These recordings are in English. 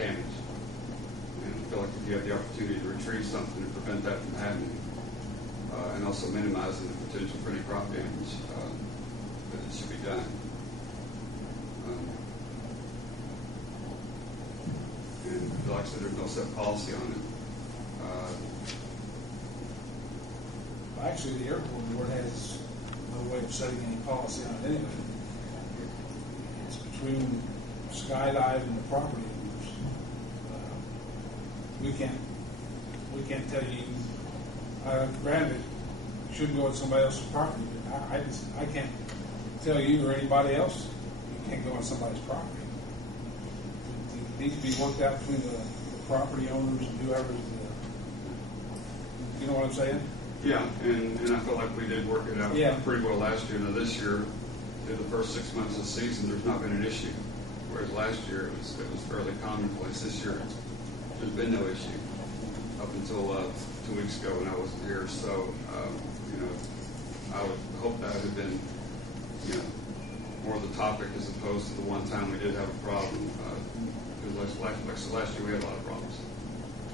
damage. And I feel like if you have the opportunity to retrieve something and prevent that from happening, and also minimizing the potential for any crop damage, that it should be done. And like I said, there's no set policy on it. Actually, the airport board has no way of setting any policy on it anyway. It's between Skydive and the property owners. We can't tell you. Granted, you shouldn't go on somebody else's property. But I can't tell you or anybody else you can't go on somebody's property. It needs to be worked out between the property owners and whoever's you know what I'm saying? Yeah, and I feel like we did work it out pretty well last year. Now this year, through the first 6 months of the season, there's not been an issue. Whereas last year it was fairly commonplace. This year there's been no issue up until 2 weeks ago when I wasn't here. So I would hope that had been more of the topic as opposed to the one time we did have a problem. Because last year we had a lot of problems,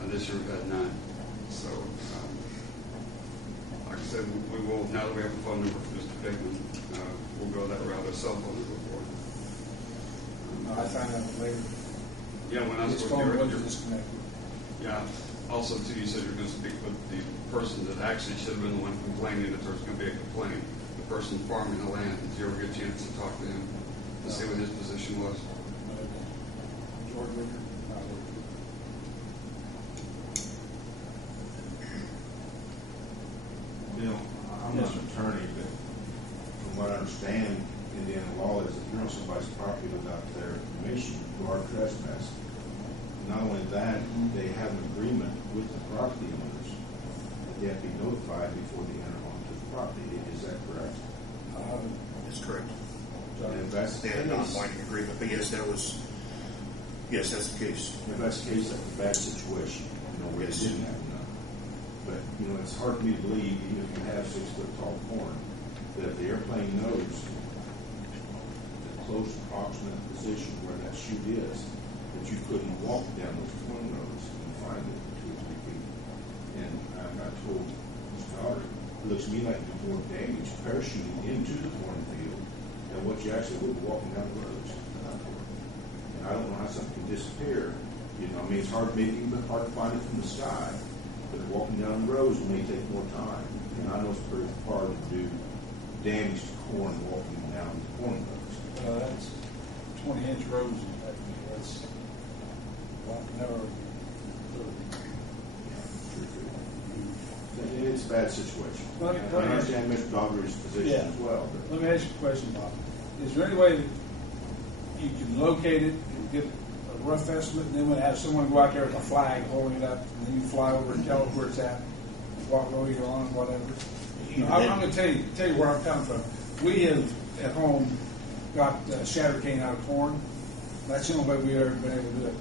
and this year we've had none. So. Like I said, we will, now that we have a phone number for Mr. Bigman, we'll go that route, a cell phone number for him. I found out later. Yeah, when I was his phone was disconnected. Yeah. Also, too, you said you were going to speak with the person that actually should have been the one complaining that there was going to be a complaint. The person farming the land. Did you ever get a chance to talk to him to see what his position was? George Ricker? I'm not an attorney, but from what I understand, Indiana law is if you're on somebody's property without their permission, you are trespassing. Not only that, they have an agreement with the property owners that they have to be notified before they enter onto the property. Is that correct? That's correct. And if that's the They had a case, non-binding agreement, but yes, that's the case. if that's the case, that's a bad situation. We didn't have none. But, it's hard for me to believe, even if you have 6 foot tall corn, that if the airplane knows the close approximate position where that chute is, that you couldn't walk down those corn rows and find it 2 or 3 feet. And I told Mr. Daughter, it looks to me like there's more damage parachuting into the cornfield than what you actually would walking down the roads. And I don't know how something can disappear. It's hard, maybe even hard to find it from the sky. But walking down the roads may take more time. And I know it's pretty hard to do damage to corn walking down the corn roads. That's 20-inch roads. That's never. It's a bad situation. Let me I understand Mr. Dogger's position as well. But let me ask you a question, Bob. Is there any way that you can locate it and get a rough estimate, and then when have someone go out there with a flag holding it up, and then you fly over and tell them where it's at, what row you're on, whatever? I'm going to tell you where I'm coming from. We have at home got shatter cane out of corn. That's the only way we've ever been able to do it.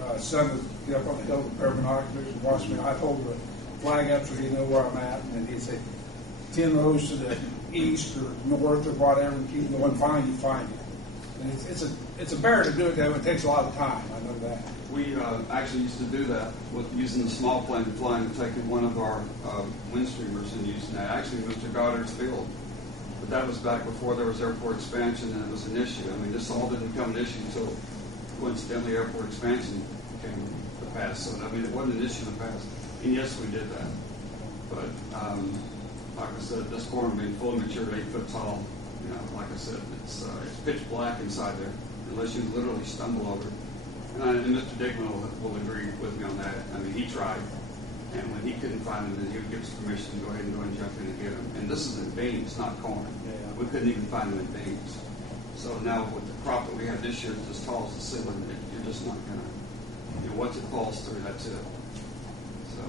My son would get up on the hill with pair of binoculars and watch me. I'd hold the flag up so he'd know where I'm at, and then he'd say 10 rows to the east or north or whatever, and keep going. Find it. And it's a bear to do it, though. It takes a lot of time. I know that. We actually used to do that with using the small plane flying and taking one of our wind streamers and using that. Actually, Mr. Goddard's field. But that was back before there was airport expansion and it was an issue. This all didn't become an issue until, coincidentally, airport expansion came to pass. So, it wasn't an issue in the past. And yes, we did that. But, like I said, this corn being fully matured, 8 foot tall, like I said, it's pitch black inside there, unless you literally stumble over it. And Mr. Digman will agree with me on that. He tried, and when he couldn't find him, then he would give us permission to go ahead and jump in and get him. And this is in beans, not corn. Yeah. We couldn't even find him in beans. So now with the crop that we have this year, it's as tall as the ceiling. You're just not going to, once it falls through, that's it. So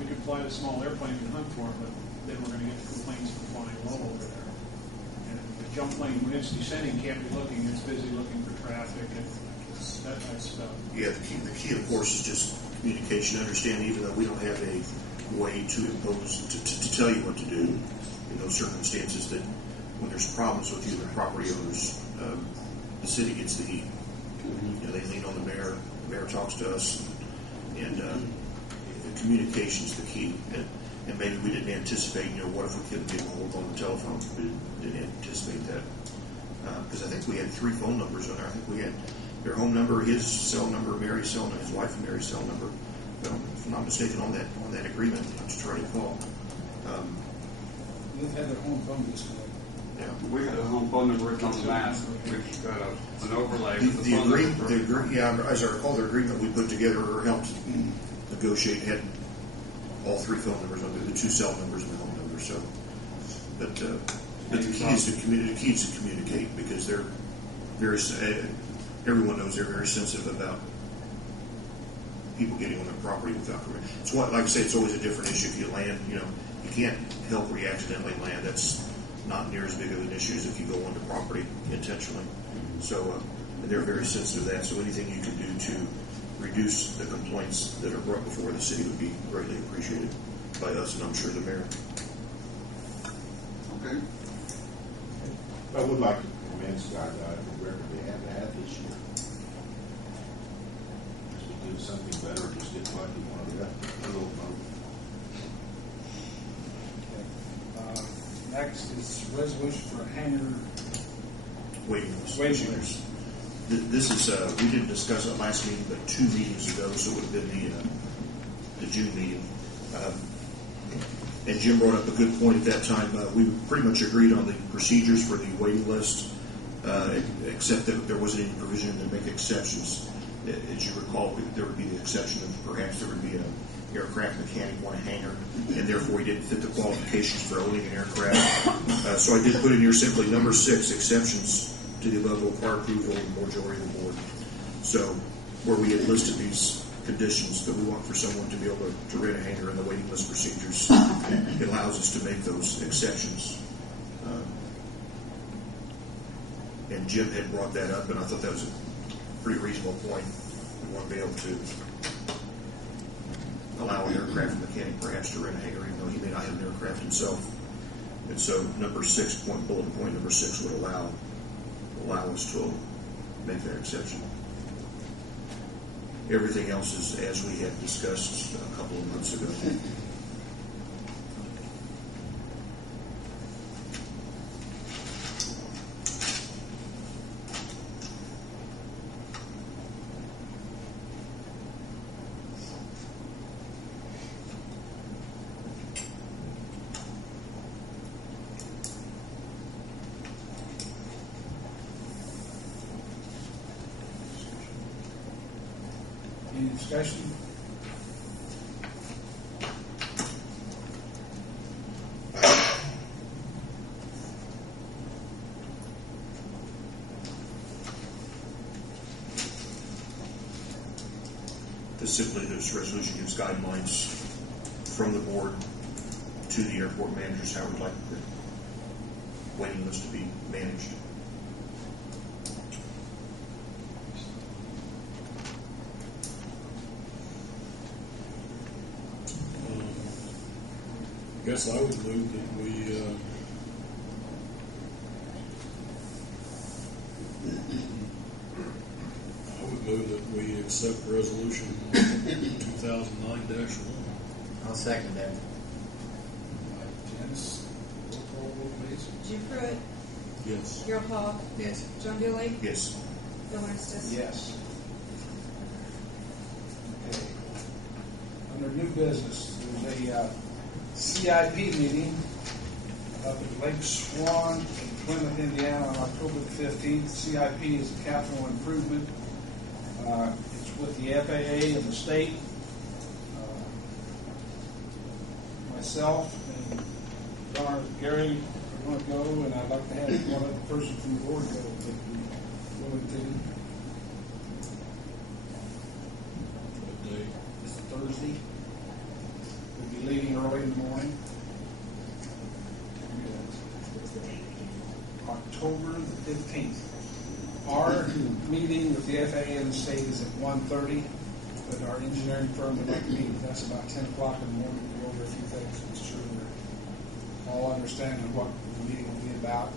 we could fly the small airplane and hunt for him, but then we're going to get the complaints for flying low over there. And the jump plane, when it's descending, can't be looking. It's busy looking for traffic and that type of stuff. Yeah, the key, of course, is just communication. Understand, even though we don't have a way to impose, to tell you what to do in those circumstances, that when there's problems with you, the property owners, the city gets the heat. You know, they lean on the mayor talks to us, and the communication's the key. And maybe we didn't anticipate, you know, what if we couldn't get hold on the telephone? We didn't anticipate that. Because I think we had 3 phone numbers on there. I think we had their home number, his cell number, Mary's cell number, his wife and Mary's cell number. If I'm not mistaken, on that agreement, I'm just trying to recall. They've had their home phone disconnected. Yeah. We had a home phone number written on the mast. We've got an overlay with the The phone agreement, number. yeah, as I recall, the agreement we put together or helped negotiate had all 3 phone numbers on there, the 2 cell numbers and the home number. So, but the key is to communicate because they're very. Everyone knows they're very sensitive about people getting on their property without permission. It's what, like I say, it's always a different issue. If you land, you know, you can't help where you accidentally land. That's not near as big of an issue as if you go onto property intentionally. So, and they're very sensitive to that. So anything you can do to reduce the complaints that are brought before the city would be greatly appreciated by us, and I'm sure the mayor. Okay. I would like to commend Scott for the record they have had this year. To do something better, just get lucky one of the little Next is resolution for a hangar Waiting list. waivers. This is, we didn't discuss it last meeting, but 2 meetings ago, so it would have been the June meeting. And Jim brought up a good point at that time. We pretty much agreed on the procedures for the waiting list, except that there wasn't any provision to make exceptions. As you recall, there would be the exception of perhaps there would be an aircraft mechanic want a hangar, and therefore he didn't fit the qualifications for owning an aircraft. So I did put in here simply number 6, exceptions to the above required approval of the majority of the board. So where we had listed these conditions that we want for someone to be able to rent a hangar in the waiting list procedures, it allows us to make those exceptions. And Jim had brought that up, and I thought that was a pretty reasonable point. We want to be able to allow an aircraft mechanic perhaps to rent a hangar, even though he may not have an aircraft himself. And so bullet point number 6 would allow us to make that exception. Everything else is as we had discussed a couple of months ago. Any discussion? This resolution gives guidelines from the board to the airport managers how we'd like the waiting list to be managed. I guess I would move that we accept resolution 2009-1. I'll second that. Janice, roll call vote, please. Jim Pruitt, Yes. Gerald Hall, Yes. John Dooley, Yes. Bill Estes. Yes. Okay. Under new business, there's a CIP meeting up at Lake Swan in Plymouth, Indiana on October the 15th. CIP is a capital improvement. It's with the FAA and the state. Myself and Donna, Gary are going to go, and I'd like to have one other person from the board go if they'd be willing to. What day? It's Thursday. We'll be leaving early in the morning. October the 15th. Our meeting with the FAA and the state is at 1:30, but our engineering firm would like to meet with us about 10 o'clock in the morning to go over a few things, make sure we're all understanding what the meeting will be about.